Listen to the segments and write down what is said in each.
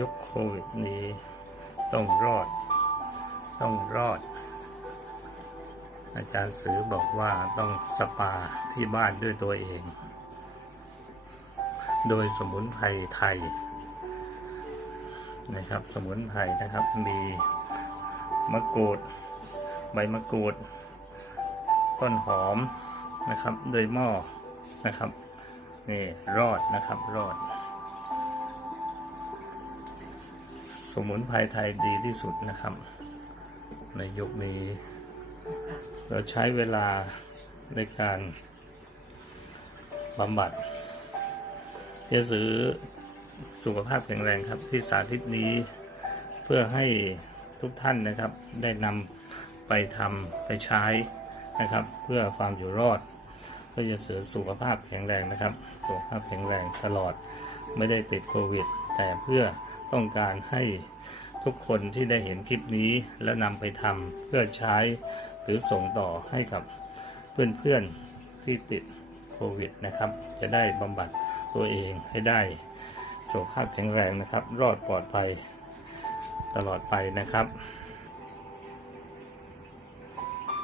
ยุคโควิดนี้ ต้องรอด ต้องรอด อาจารย์สือบอกว่าต้องสปาที่บ้านด้วยตัวเอง โดยสมุนไพรไทย นะครับ สมุนไพรนะครับ มีมะกรูด ใบมะกรูด ต้นหอมนะครับ โดยหม้อนะครับ นี่รอดนะครับรอด สมุนไพรไทยดีที่สุดนะครับ ในยุคนี้ เราใช้เวลาในการบำบัดเพื่อซื้อสุขภาพแข็งแรงครับ ที่สาธิตนี้เพื่อให้ทุกท่านนะครับได้นำไปทำไปใช้นะครับ เพื่อความอยู่รอด เพื่อจะเสริมสุขภาพแข็งแรงนะครับ สุขภาพแข็งแรงตลอดไม่ได้ติดโควิด แต่เพื่อต้องการให้ทุกคนที่ได้เห็นคลิปนี้และนำไปทำเพื่อใช้หรือส่งต่อให้กับเพื่อนๆที่ติดโควิดนะครับ จะได้บำบัดตัวเองให้ได้สุขภาพแข็งแรงนะครับ รอดปลอดภัยตลอดไปนะครับ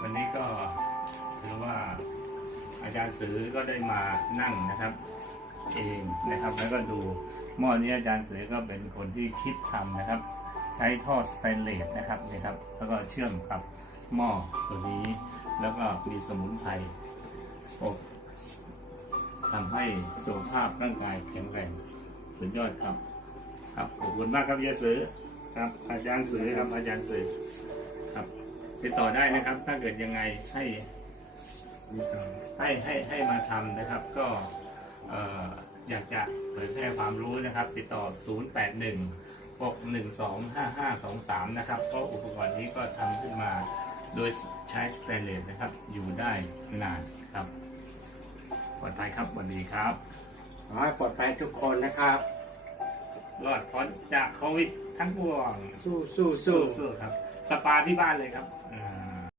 วันนี้ก็ถือว่า อาจารย์สือก็ได้มานั่งนะครับ เองนะครับ แล้วก็ดูหม้อนี้อาจารย์สือก็เป็นคนที่คิดทำนะครับ ใช้ท่อสแตนเลสนะครับนี่ครับ แล้วก็เชื่อมกับหม้อตัวนี้ แล้วก็มีสมุนไพรอบทำให้สุขภาพร่างกายแข็งแรงสุดยอดครับ ครับขอบคุณมากครับอาจารย์สือครับ อาจารย์สือครับอาจารย์สือครับติดต่อได้นะครับ ถ้าเกิดยังไงให้ ให้ให้ให้มาทำนะครับก็เอ่ออยากจะเผยแพร่ความรู้นะครับ ติดต่อ 081 612 5523 นะครับเพราะอุปกรณ์นี้ก็ทำขึ้นมาโดยใช้สแตนเลสนะครับอยู่ได้นานครับปลอดภัยครับสวัสดีครับขอให้ปลอดภัยทุกคนนะครับ รอดพ้นจากโควิดทั้งปวงสู้สู้สู้สู้ๆครับ สปาที่บ้านเลยครับอ่า